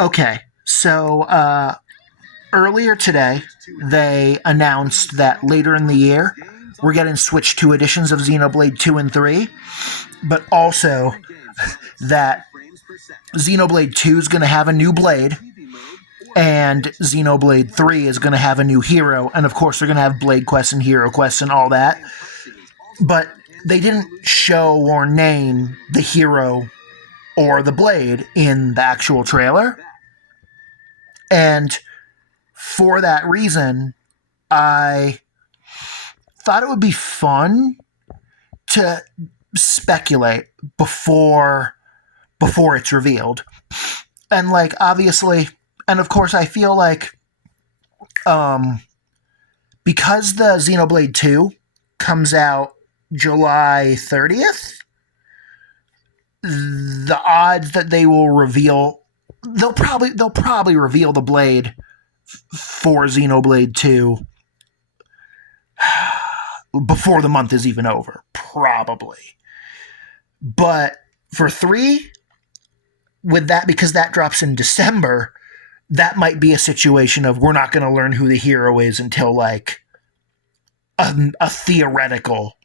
Okay, so earlier today, they announced that later in the year, we're getting Switch 2 editions of Xenoblade 2 and 3, but also that Xenoblade 2 is going to have a new blade, and Xenoblade 3 is going to have a new hero, and of course they're going to have Blade Quests and Hero Quests and all that. But they didn't show or name the hero or the blade in the actual trailer. And for that reason, I thought it would be fun to speculate before it's revealed. And like obviously, and of course I feel like because the Xenoblade 2 comes out July 30th, the odds that they will reveal they'll probably reveal the blade for Xenoblade 2 before the month is even over, probably. But for 3, with that, because that drops in December, that might be a situation of we're not going to learn who the hero is until like a theoretical,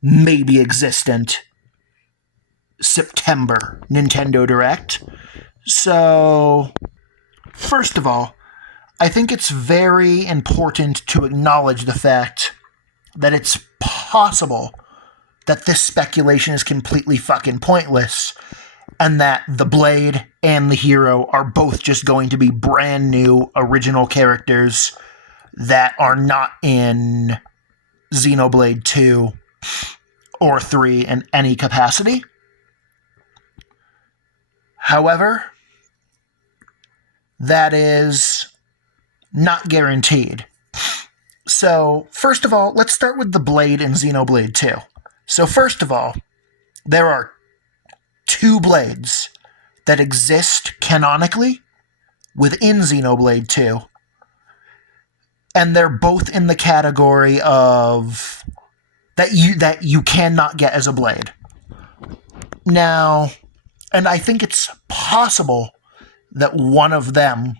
maybe existent September Nintendo Direct. So, first of all, I think it's very important to acknowledge the fact that it's possible that this speculation is completely fucking pointless, and that the Blade and the hero are both just going to be brand new original characters that are not in Xenoblade 2 or 3 in any capacity. However, that is not guaranteed. So, first of all, let's start with the Blade in Xenoblade 2. So, first of all, there are 2 blades that exist canonically within Xenoblade 2, and they're both in the category of that you cannot get as a blade. Now, and I think it's possible that one of them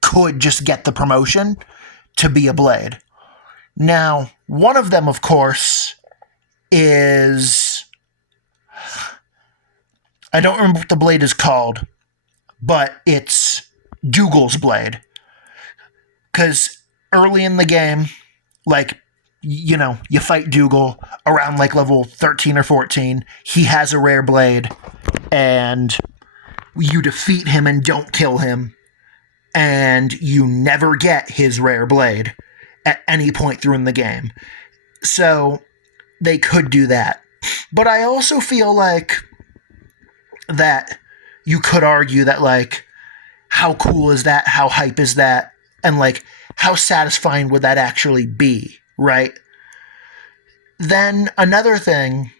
could just get the promotion to be a blade. Now, one of them, of course, is... I don't remember what the blade is called, but it's Dougal's blade. Because early in the game, like, you know, you fight Dougal around like level 13 or 14. He has a rare blade, and you defeat him and don't kill him, and you never get his rare blade at any point through in the game. So they could do that. But I also feel like that you could argue that, like, how cool is that? How hype is that? And, like, how satisfying would that actually be, right? Then another thing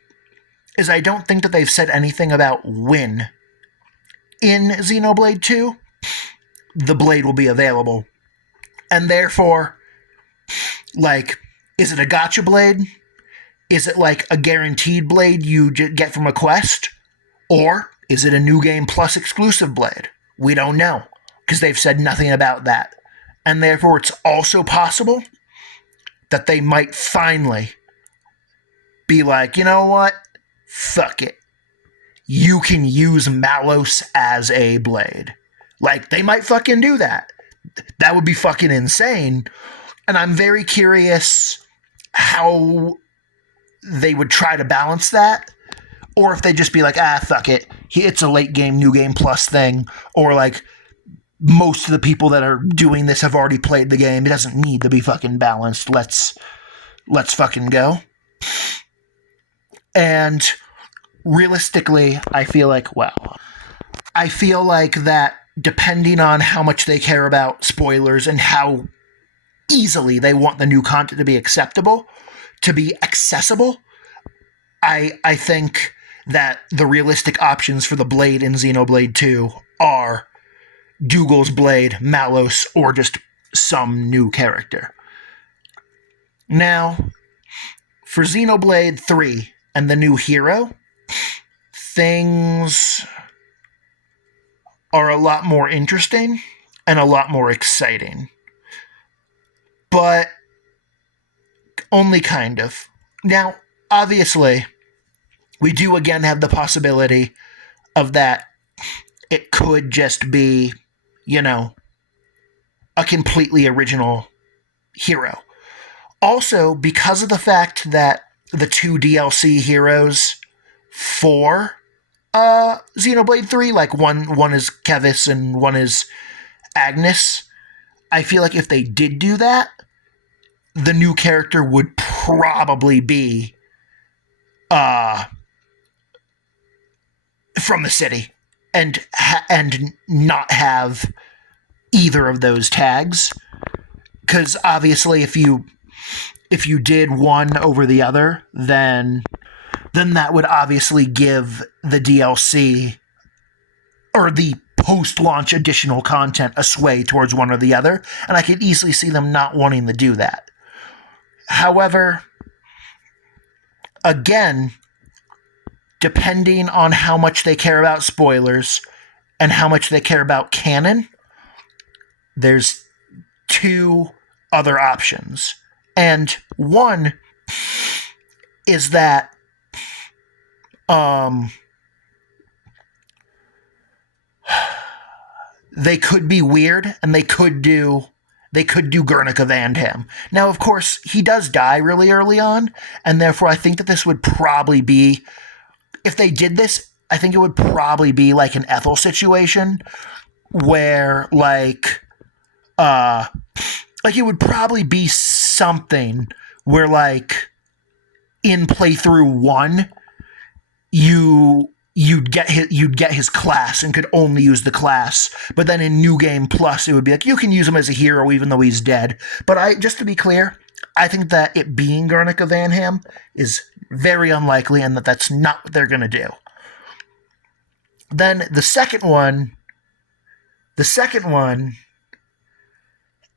is I don't think that they've said anything about when in Xenoblade 2 the blade will be available. And therefore, like, is it a gacha blade? Is it like a guaranteed blade you get from a quest? Or is it a New Game Plus exclusive blade? We don't know, because they've said nothing about that. And therefore, it's also possible that they might finally be like, you know what? Fuck it. You can use Malos as a blade. Like, they might fucking do that. That would be fucking insane. And I'm very curious how they would try to balance that. Or if they just be like, fuck it. It's a late game, New Game Plus thing. Or like, most of the people that are doing this have already played the game. It doesn't need to be fucking balanced. Let's fucking go. And realistically, I feel like that depending on how much they care about spoilers and how easily they want the new content to be accessible, I think that the realistic options for the blade in Xenoblade 2 are Dougal's blade, Malos, or just some new character. Now, for Xenoblade 3 and the new hero, things are a lot more interesting and a lot more exciting. But only kind of. Now, obviously, we do again have the possibility of that it could just be, you know, a completely original hero. Also, because of the fact that the two DLC heroes for Xenoblade 3, like one is Kevis and one is Agnes, I feel like if they did do that, the new character would probably be from the city and not have either of those tags, because obviously if you did one over the other, then that would obviously give the DLC or the post-launch additional content a sway towards one or the other, and I could easily see them not wanting to do that. However, again, depending on how much they care about spoilers and how much they care about canon, there's two other options. And one is that they could be weird and they could do Guernica Van Damme. Now, of course, he does die really early on, and therefore I think that this would probably be, if they did this, I think it would probably be like an Ethel situation where it would probably be something where in playthrough 1 you'd get his class and could only use the class, but then in New Game Plus it would be like you can use him as a hero even though he's dead. But just to be clear, I think that it being Guernica Van Damme is very unlikely and that's not what they're gonna do. Then the second one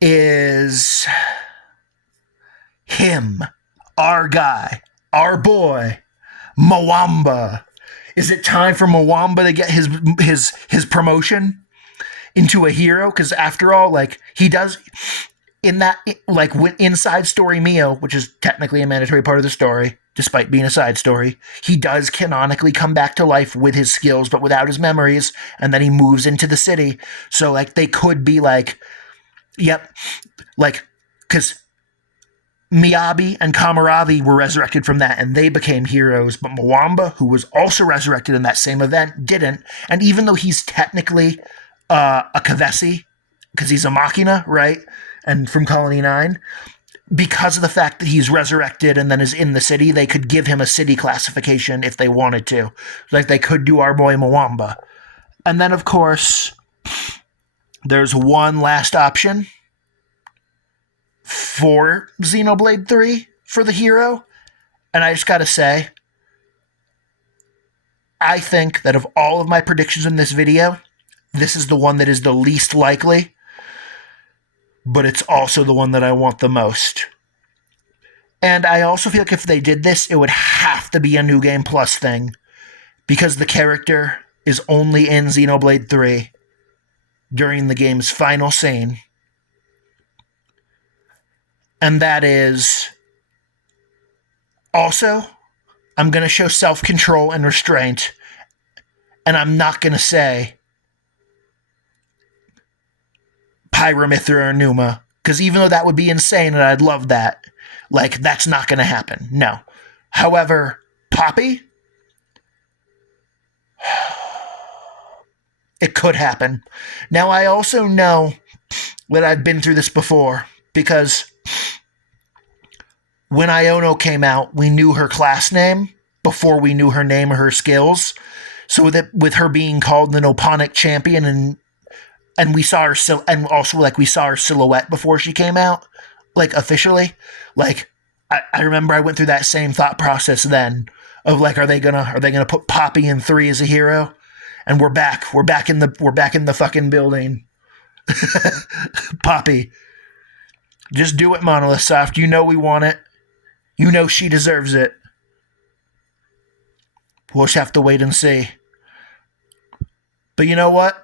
is him, our guy, our boy, Mwamba. Is it time for Mwamba to get his promotion into a hero? Because after all, he does in that inside story Mio, which is technically a mandatory part of the story, despite being a side story, he does canonically come back to life with his skills, but without his memories, and then he moves into the city. So they could be because Miyabi and Kamaravi were resurrected from that, and they became heroes, but Mwamba, who was also resurrected in that same event, didn't. And even though he's technically a Kavesi, because he's a Machina, right, and from Colony 9, because of the fact that he's resurrected and then is in the city, they could give him a city classification if they wanted to. They could do our boy Mwamba. And then, of course, there's one last option for Xenoblade 3 for the hero, and I just gotta say, I think that of all of my predictions in this video, this is the one that is the least likely, but it's also the one that I want the most. And I also feel like if they did this, it would have to be a New Game Plus thing, because the character is only in Xenoblade 3 during the game's final scene. And that is, also, I'm going to show self-control and restraint, and I'm not going to say Pyramithra or Numa, because even though that would be insane and I'd love that, that's not going to happen. No. However, Poppy, it could happen. Now, I also know that I've been through this before, because when Iono came out, we knew her class name before we knew her name or her skills. So with her being called the Noponic Champion, and we saw her and also we saw her silhouette before she came out, officially. I remember I went through that same thought process then of are they gonna put Poppy in 3 as a hero? And we're back in the fucking building. Poppy, just do it, Monolith Soft. You know we want it. You know she deserves it. We'll just have to wait and see. But you know what?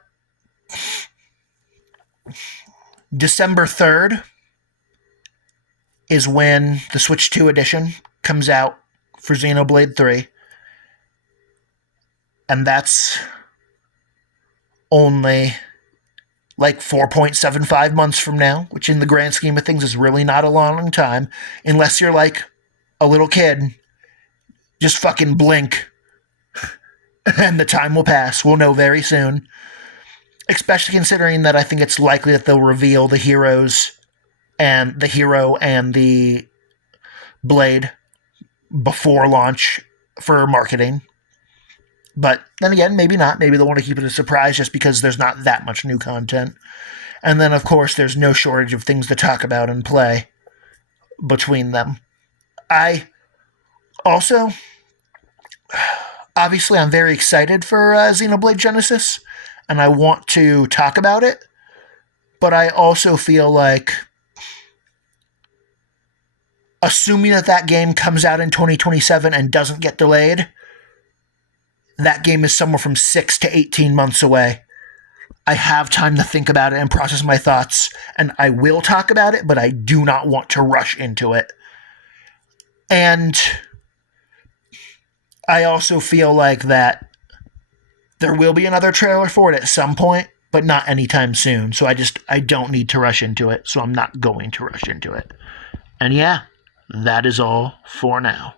December 3rd is when the Switch 2 edition comes out for Xenoblade 3. And that's only like 4.75 months from now, which in the grand scheme of things is really not a long time, unless you're like a little kid. Just fucking blink and the time will pass. We'll know very soon. Especially considering that I think it's likely that they'll reveal the heroes and the hero and the blade before launch for marketing. But then again, maybe not. Maybe they'll want to keep it a surprise just because there's not that much new content. And then, of course, there's no shortage of things to talk about and play between them. I also, obviously, I'm very excited for Xenoblade Genesis, and I want to talk about it. But I also feel like, assuming that game comes out in 2027 and doesn't get delayed, that game is somewhere from 6 to 18 months away. I have time to think about it and process my thoughts, and I will talk about it, but I do not want to rush into it. And I also feel like that there will be another trailer for it at some point, but not anytime soon. So I don't need to rush into it, so I'm not going to rush into it. And yeah, that is all for now.